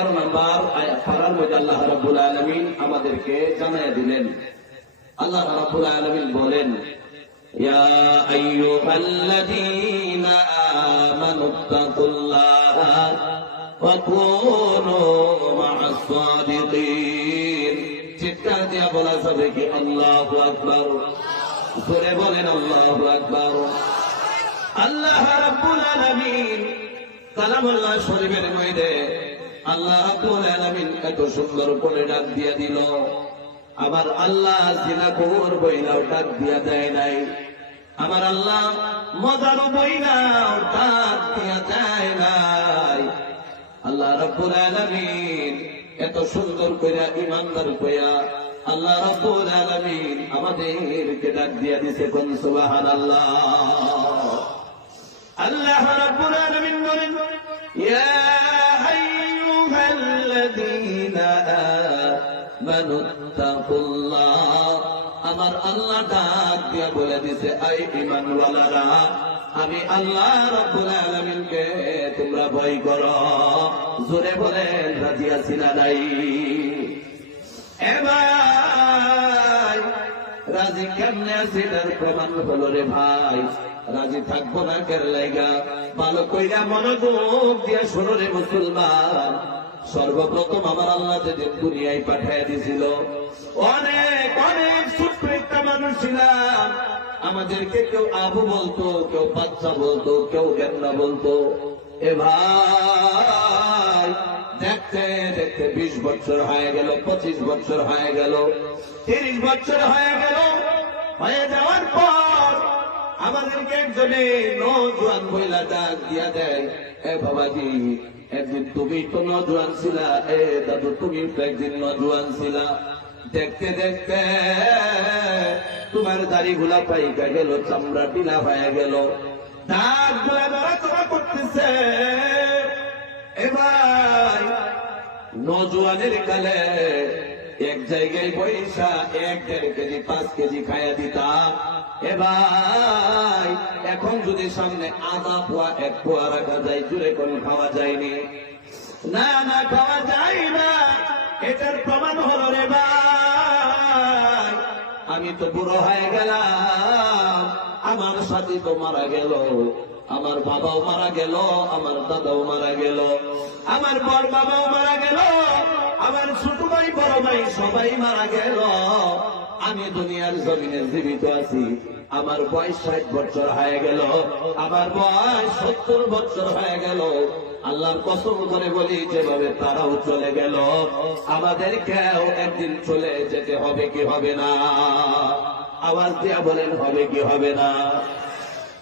11 নম্বর পারার মধ্যে আল্লাহ রাব্বুল আলামিন আমাদেরকে জানায় দিলেন। আল্লাহ রাব্বুল আলামিন বলেন, ইয়া আইয়ুহাল্লাযীনা আমানুত্তাকুল্লাহা ওয়া কুনু মা'আস সাদিকিন। চিৎকার দিয়ে বলা যাবে কি আল্লাহু আকবার? জোরে বলেন আল্লাহু আকবার। আল্লাহ রাব্বুল আলামিন কালামুল্লাহ শরীফের মধ্যে আল্লাহ রাব্বুল আলামিন এত সুন্দর করে ডাক দিয়ে দিল। আমার আল্লাহ জিনাকুর বইনাও ডাক দিয়া দেয় নাই, আমার আল্লাহ মজারু বইনাও ডাক দিয়া দেয় নাই। আল্লাহ রাব্বুল আলামিন এত সুন্দর কইরা ইমানদার কইয়া আল্লাহ রাব্বুল আলামিন আমাদেরকে ডাক দিয়া দিছে। কোন সুবহানাল্লাহ। আল্লাহ রাব্বুল আলামিন বলেন, ইয়া আইয়ুহাল্লাযীনা আমানুত্তাকুল্লাহ। আমার আল্লাহ ডাক দিয়া বলে দিছে, আই ঈমানওয়ালারা, আমি আল্লাহ রাব্বুল আলামিনকে তোমরা ভয় করো। জোরে বলেন রাজি আছি না নাই? ভাই রাজি কেমনে আছি তার প্রমাণ হলো রে ভাই। রাজি থাকবো না কেন লাইগা? ভালো কইরা মনোযোগ দিয়া শোনো রে মুসলমান। সর্বপ্রথম আমার আল্লাহ যেদিন দুনিয়ায় পাঠিয়ে দিছিল, অনেক অনেক ছোট্ট একটা মানুষ ছিলাম। আমাদেরকে কেউ আবু বলতো, কেউ বাচ্চা বলতো, কেউ গেন্না বলতো। এ ভাই দেখতে দেখতে 20 বছর হয়ে গেল, 25 বছর হয়ে গেল, 30 বছর হয়ে গেল। হয়ে যাওয়ার পর আমাদেরকে একজনে নওজোয়ান মহিলা ডাক দিয়া দেয়, এ বাবাজি, একদিন তুমি তো নওজোয়ান ছিলা, এ দাদু তুমি তো একদিন নওজোয়ান ছিলা। দেখতে দেখতে তোমার দাড়ি গুলা পাইকা গেল, চামড়া টিলা হয়ে গেল, দাঁত গুলা নড়াচড়া করতেছে। এবার নওজোয়ানের কালে এক জায়গায় পয়সা 1-1.5 কেজি 5 কেজি খাইয়া দিতাম। এবার এখন যদি সামনে আধা পোয়া 1 পোয়া রাখা যায়, জুড়ে কোন খাওয়া যায়নি? না না, খাওয়া যায় না। এটার প্রমাণ হলো রে ভাই, আমি তো বুড়ো হয়ে গেলাম, আমার সাথী তো মারা গেল, আমার বাবাও মারা গেল, আমার দাদাও মারা গেল, আমার বড় বাবাও মারা গেল, আমার ছোট ভাই বড় ভাই সবাই মারা গেল। আমি দুনিয়ার জমিনে জীবিত আছি। আমার বয়স 60 বছর হয়ে গেল, আমার বয়স 70 বছর হয়ে গেল। আল্লাহর কসম করে বলি, যেভাবে তারাও চলে গেল, আমাদেরকেও একদিন চলে যেতে হবে কি হবে না? আওয়াজ দিয়া বলেন, হবে কি হবে না?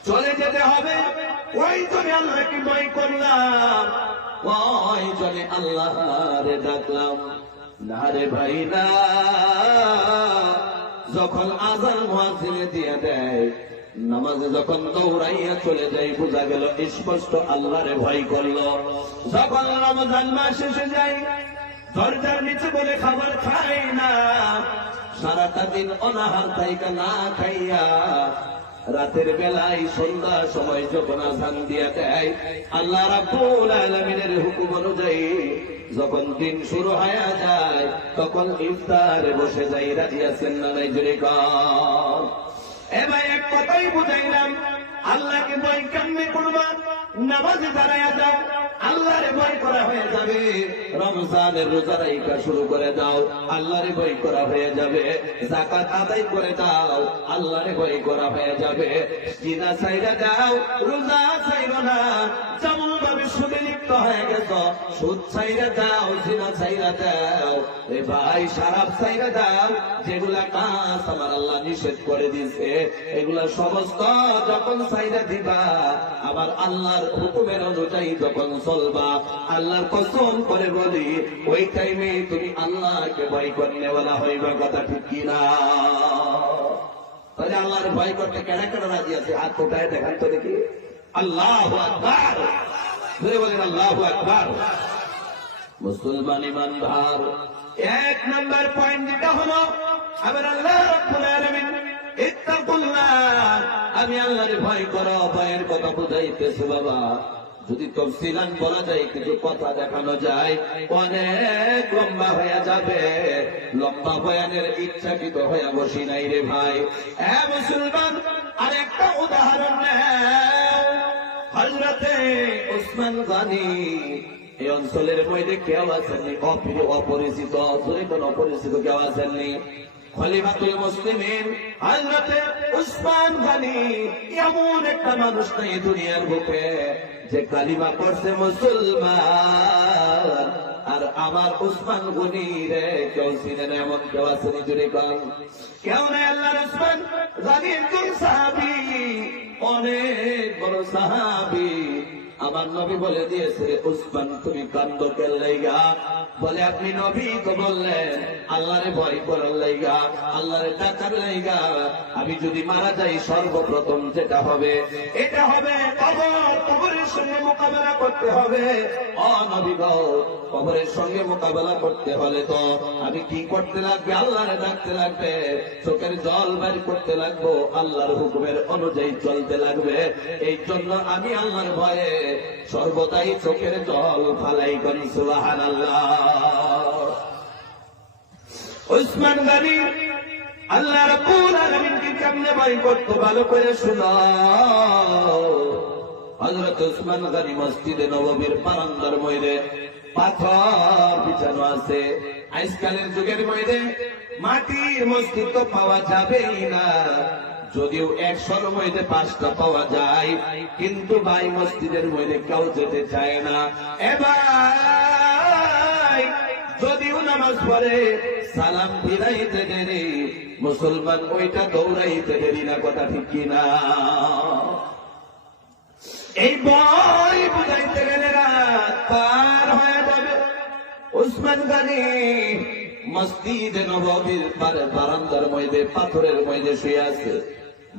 চলে যেতে হবে। ওই জন্য আল্লাহকে ভয় করলাম, ওই জন্য আল্লাহ রে ডাকলাম। না রে ভাই না, যখন আযান মুয়াজ্জিনে দিয়ে দেয়, নামাজে যখন দৌড়াইয়া চলে যাই, বোঝা গেল স্পষ্ট আল্লাহরে ভয় করলো। যখন রমজান মাস শেষে যাই, দরজার নিচে বলে খাবার খাই না, সারাটা দিন অনাহার থাইকা না খাইয়া রাতের বেলায় সন্ধ্যার সময় যখন আযান দিয়া দেয়, আল্লাহ রাব্বুল আলামিনের হুকুম অনুযায়ী যখন দিন শুরু হয়ে যায়, তখন ইফতারে বসে যাই। রাজি আছেন না নাই? জোরে কর। এ ভাই, এক কথাই বুঝাইলাম, আল্লাহকে ভয় কেমনে করবা? নামাজে দাঁড়াইয়া যাও, আল্লাহরে ভয় করা হয়ে যাবে। রমজানের রোজা রাখা শুরু করে দাও, আল্লাহরে ভয় করা হয়ে যাবে। যাকাত আদায় করে দাও, আল্লাহরে ভয় করা হয়ে যাবে। জিনা ছাইরা দাও, রোজা ছাইরো না। যেমন ভাবে সুদে লিপ্ত হয়ে গেছ, সুদ ছাইরা দাও, জিনা ছাইরা দাও। এ ভাই, শরাব ছাইরা দাও। যেগুলা কাজ আমার আল্লাহ নিষেধ করে দিয়েছে, এগুলা সমস্ত যখন ছাইরা দিবা, আমার আল্লাহর হুকুমের অনুযায়ী যখন চলবা, আল্লাহর কসম করে বলি, ওই টাইমে তুমি আল্লাহকে ভয় করনেওয়ালা হইবা। কথা ঠিক কিনা? তাহলে আল্লাহর ভয় করতে কেনা কেনা রাজি আছে? হাত কোটায় দেখান তো দেখি। আল্লাহু আকবার। বলেন আল্লাহু আকবার। মুসলমান ইমানদার, 1 নম্বর পয়েন্ট যেটা হলো, আমার আল্লাহ রাব্বুল আলামিন ইত্তাকুল্লাহ, আমি আল্লাহরে ভয় করো। ভয়ের কথা বুঝাইতেছে বাবা। যদি তফসিলান বলা যায়, কিছু কথা দেখানো যায়, অনেক লম্বা হয়ে যাবে। লম্বা বয়ানের ইচ্ছাকৃত হয়ে বসি নাই রে ভাই। মুসলমান, আরেকটা উদাহরণ নেন। হযরতে উসমান গনি এই অঞ্চলের মধ্যে কেউ আসেননি অপরিচিত, কোন অপরিচিত কেউ আসেননি। খলিফাতুল মুসলিমিন হযরতে উসমান গনি এমন একটা মানুষ নাই দুনিয়ার বুকে যে কালিমা পড়ছে মুসলমান, আর আমার উসমান গনি রে কেউ চিনে না, এমন কেউ আসেনি? জুড়ে কম কেউ নেই। আল্লাহর উসমান গনি একজন সাহাবী, অনেক বড় সাহাবী। আমার নবী বলে দিয়েছে, উসমান তুমি কান্দ কেন লাইগা? বলে আপনি নবী তো বললেন আল্লাহরে ভয় করার লাইগা, আল্লাহরে ডাকার লাইগা। আমি যদি মারা যাই সর্বপ্রথম যেটা হবে এটা হবে কবরের সঙ্গে মোকাবেলা করতে হবে। নবী গো, কবরের সঙ্গে মোকাবেলা করতে হলে তো আমি কি করতে লাগবে? আল্লাহরে ডাকতে লাগবে, চোখের জল বের করতে লাগবো, আল্লাহর হুকুমের অনুযায়ী চলতে লাগবে। এই জন্য আমি আল্লাহর ভয়ে সর্বদাই চোখের জল ফালাই করি। সুবহানাল্লাহ। উসমান গনি আল্লাহ রাব্বুল আলামিনকে কেমনে ভয় করতে ভালো করে শুনো। হযরত উসমান গনি মসজিদে নববীর বারান্দার মধ্যে পাথর বিছানো আছে। আজকালের যুগের মধ্যে মাটির মসজিদ তো পাওয়া যাবেই না, যদিও 100 মধ্যে 5টা পাওয়া যায়, কিন্তু ভাই মসজিদের মধ্যে কেউ যেতে চায় না। এবার যদিও নামাজ পড়ে সালাম ফিরাইতে দেরি, মুসলমান ওইটা দৌড়াইতে দেরি না। কথা ঠিক কিনা? এই ভয় বুঝাইতে গেলে রাত পার হয়ে যাবে। উসমান গনি মসজিদে নববীর বারান্দার মধ্যে পাথরের মধ্যে শুয়ে আছে।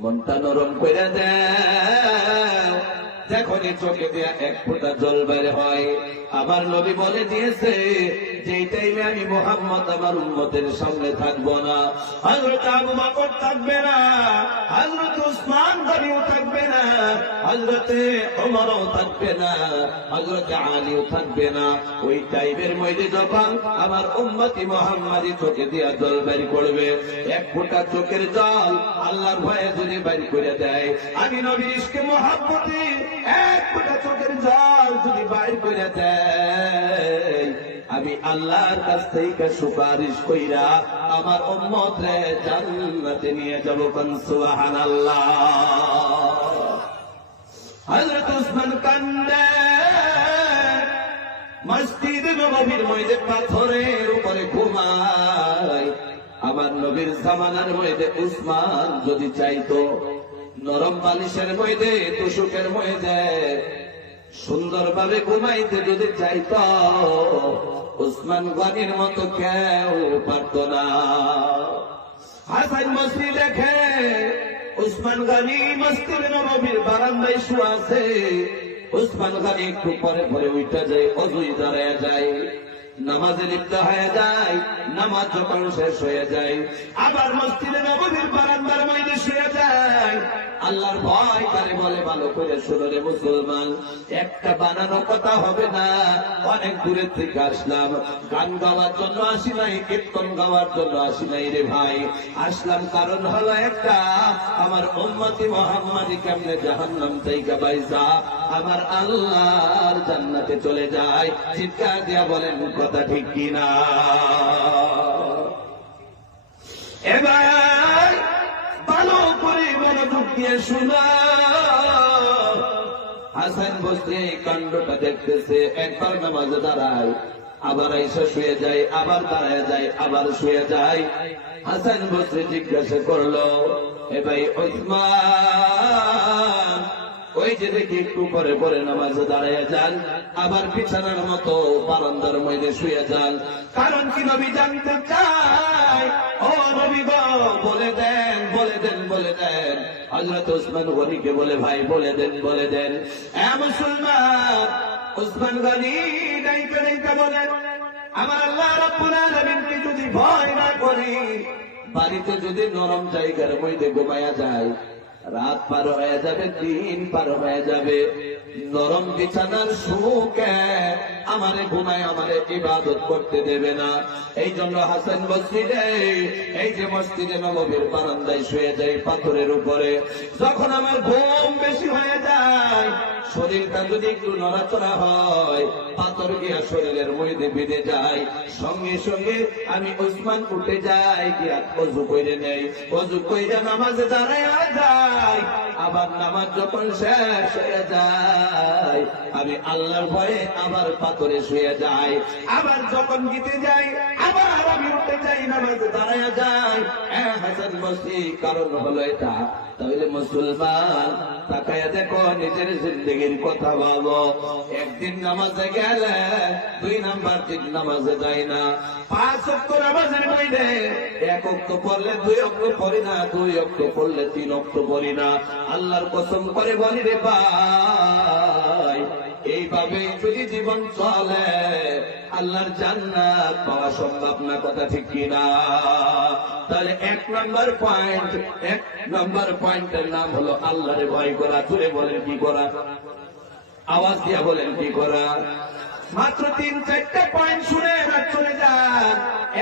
মনটা নরম করে দেয়, যখনই চোখে দিয়া এক ফোঁটা জল বের হয়। আমার নবী বলে দিয়েছে যে এই টাইমে আমি মুহাম্মদ আমার উম্মতের সামনে থাকবো না। হযরত আবু বকর থাকবে না, হযরত উসমান গনিও থাকবে না, হযরতে ওমরও থাকবে না, হযরতে আলীও থাকবে না। ওই টাইমের মধ্যে যখন আমার উম্মতি মুহাম্মাদি চোখে দিয়া জল বের করবে, এক ফোঁটা চোখের জল আল্লাহর ভয়ে যদি বের করে দেয়, আমি নবীর ইশকে মুহাব্বতে এক ফোঁটা চোখের জল যদি বের করে দেয়, আমি আল্লাহর কাছ থেকে সুপারিশ কইরা আমার উম্মতরে জান্নাতে নিয়ে যাব। কোন সুবহানাল্লাহ। হযরত উসমান কান্দে মসজিদে নববীর মধ্যে পাথরের উপরে ঘুমায়। আমার নবীর জামানার মধ্যে উসমান যদি চাইতো নরম বালিশের মধ্যে তুষকের মধ্যে সুন্দরভাবে ঘুমাইতে যদি চাইত, উসমান গনির মতো কেউ পারত না। হাসান বসরি দেখে উসমান গনি মসজিদে নববীর বারান্দায় শুয়ে আছে। উসমান গনি একটু পরে পরে উঠে যায়, অজুই দাঁড়ায় যায়, নামাজে লিপ্ত হয়ে যায়। নামাজ যখন শেষ হয়ে যায় আবার মসজিদে নববীর বারান্দার মধ্যে শুয়ে যায়। আল্লাহর ভয় করে বলে, ভালো করে শুনো রে মুসলমান, একটা বানানো কথা হবে না। অনেক দূরের থেকে আসলাম, গান গাওয়ার জন্য আসি নাই, কীর্তন গাওয়ার জন্য আসি নাই রে ভাই। আসলাম কারণ হলো একটা, আমার উম্মতি মুহাম্মাদি কেমনে জাহান্নাম থেকে বাইসা আমার আল্লাহর জান্নাতে চলে যায়। চিৎকার দিয়া বলেন কথা ঠিক কিনা? এবার ভালো করে মনোযোগ দিয়ে শুনো। হাসান বসরি এই কাণ্ডটা দেখতেছে। একবার নামাজে দাঁড়ায়, আবার আইসা শুয়ে যায়, আবার দাঁড়ায় যায়, আবার শুয়ে যায়। হাসান বসরি জিজ্ঞাসা করলো, এ ভাই উসমান, ওই যে দেখি একটু পরে পরে নামাজে দাঁড়ায় যান, আবার বিছানার মতো বারান্দার মধ্যে শুয়ে যান, কারণ কি? নবী জানতে চায়। ও নবী গো, বলে দেন, বলে দেন, বলে দেন। হযরত উসমান গনিকে বলে, ভাই বলে দেন, বলে দেন। মুসলমান, উসমান গনি ডাইকা ডাইকা বলেন, আমার আল্লাহ রাব্বুল আলামিনকে যদি ভয় না করি, বাড়িতে যদি নরম জায়গার মধ্যে ঘুমায়া যায়, রাত পার হয়ে যাবে, দিন পার হয়ে যাবে, নরম বিছানার সুখে আমারে ঘুমায় আমারে ইবাদত করতে দেবে না। এই জন্য হাসান বসরিরে এই যে মসজিদে নববীর বারান্দায় শুয়ে যায় পাথরের উপরে, যখন আমার ঘুম বেশি হয়ে যায়, শরীরটা যদি একটু নড়াচড়া হয়, পাথর গিয়া শরীরের মধ্যে বেঁধে যায়, সঙ্গে সঙ্গে আমি ওসমান উঠে যাই, গিয়া অজু করে নেই, অজু করে নামাজে দাঁড়ায় যায়। আবার নামাজ যখন শেষ হয়ে যায়, আমি আল্লাহর ভয়ে আবার পাথরে শুয়ে যাই। আবার যখন গীতে যাই, আবার আমি উঠে যাই, নামাজে দাঁড়ায় যাই। হাসান বসরি কারণ হলো এটা। তাহলে মুসলমান তাকায়া দেখো, নিজের জিন্দেগির কথা ভাবো। একদিন নামাজে গেলে 2 নাম্বার দিন নামাজে যায় না। 5 ওয়াক্ত নামাজের মধ্যে 1 ওয়াক্ত পড়লে 2 ওয়াক্ত পড়ি না, 2 ওয়াক্ত পড়লে 3 ওয়াক্ত পড়ি না। আল্লাহর কসম করে বলি রে ভাই, এইভাবে যদি জীবন চলে আল্লাহর জান্নাত পাওয়া সম্ভব না, কথা ঠিক কিনা? তাহলে 1 নাম্বার পয়েন্টের নাম হলো আল্লাহরে ভয় করা। তুলে বলেন কি করা? আওয়াজ দিয়া বলেন কি করা? মাত্র 3-4টা পয়েন্ট শুনে এবার চলে যান।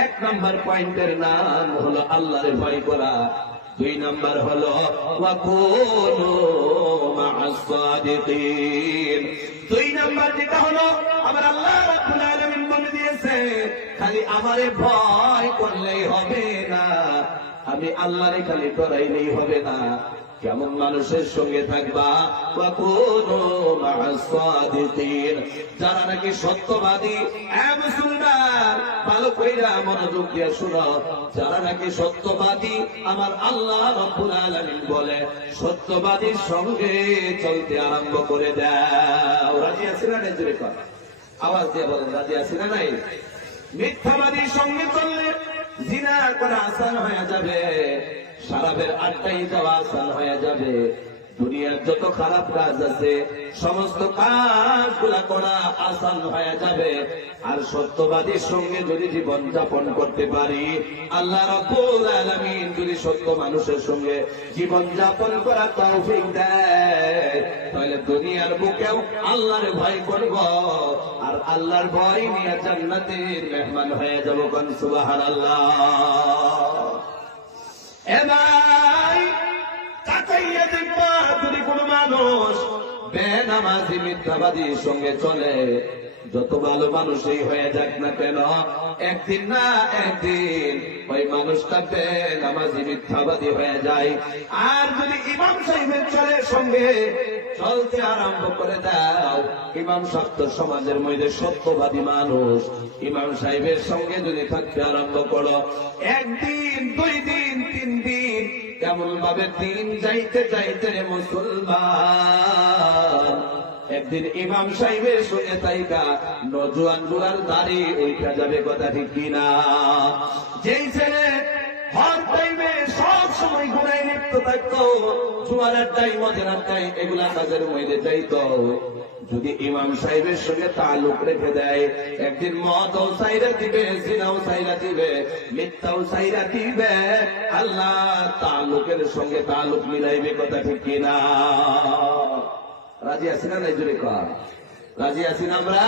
1 নাম্বার পয়েন্টের নাম হলো আল্লাহরে ভয় করা। 2 নাম্বার হলো ওয়াকুনু মা'আস সাদিকিন। 2 নাম্বার যেটা হলো আমার আল্লাহ রাব্বুল আলামিন বলে দিয়েছে, খালি আমারে ভয় করলেই হবে না, আমি আল্লাহরে খালি ডরাইলেই হবে না। কেমন মানুষের সঙ্গে থাকবা? ওয়াকুনু মা'আস সাদিকিন, যারা নাকি সত্যবাদী। মুসলমান ভালো কইরা মনোযোগ দিয়ে শুনো, যারা নাকি সত্যবাদী, আমার আল্লাহ রাব্বুল আলামিন বলে সত্যবাদীর সঙ্গে চলতে আরম্ভ করে দাও। রাজি আছেন না? জোরে কর, আওয়াজ দিয়ে বলেন, রাজি আছেন না? নাই? মিথ্যাবাদীর সঙ্গে চললে জিনা করা আসান হয়ে যাবে, শরাবের আড্ডায় যাওয়া আসান হয়ে যাবে, দুনিয়ার যত খারাপ কাজ আছে সমস্ত কাজগুলা করা আসান হয়ে যাবে। আর সত্যবাদীর সঙ্গে যদি জীবন যাপন করতে পারি, আল্লাহ রাব্বুল আলামিন যদি সত্য মানুষের সঙ্গে জীবন যাপন করা তৌফিক দেয়, তাহলে দুনিয়ার বুকেও আল্লাহর ভয় করব, আর আল্লাহর ভয় নিয়ে জান্নাতের মেহমান হয়ে যাব। কোন সুবহানাল্লাহ। এবার তাকাইয়া দেখবা, যদি কোন মানুষ বেনামাজি মিথ্যাবাদীর সঙ্গে চলে, যত ভালো মানুষই হয়ে যাক না কেন, একদিন না একদিন ওই মানুষটা বেনামাজি মিথ্যাবাদী হয়ে যায়। আর যদি ইমাম সাহেবের চলে সঙ্গে চলতে আরম্ভ করে দাও, ইমাম সাহেব তো সমাজের মধ্যে সত্যবাদী মানুষ, ইমাম সাহেবের সঙ্গে যদি থাকতে আরম্ভ করো, 1 দিন 2 দিন 3 দিন কেমন ভাবে দিন যাইতে যাইতে রে মুসলমান, একদিন ইমাম সাহেবের সঙ্গে তাইকা নজওয়ান গুলার দাড়ি উঠা যাবে, কথা ঠিক কিনা? যেই ছেলে হর টাইমে সব সময় গুনায় লিপ্ত থাকতো, জুয়ারের টাইম মদের টাইম এগুলা কাজের মধ্যে যাইতো, যদি ইমাম সাহেবের সঙ্গে তালুক রেখে দেয়, একদিন মদও সাইরা দিবে, জিনাও সাইরা দিবে, মিথ্যাও সাইরা দিবে, আল্লাহ তালুকের সঙ্গে তালুক মিলাইবে, কথা ঠিক কিনা? রাজি আছি না? নাই? জোরে কর, রাজি আছি না আমরা?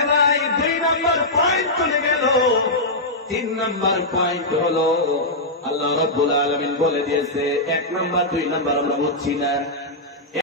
এবার 2 নাম্বার পয়েন্ট চলে গেল। 3 নাম্বার পয়েন্ট হলো আল্লাহ রাব্বুল আলামিন বলে দিয়েছে, 1 নাম্বার 2 নাম্বার আমরা বুঝছি না।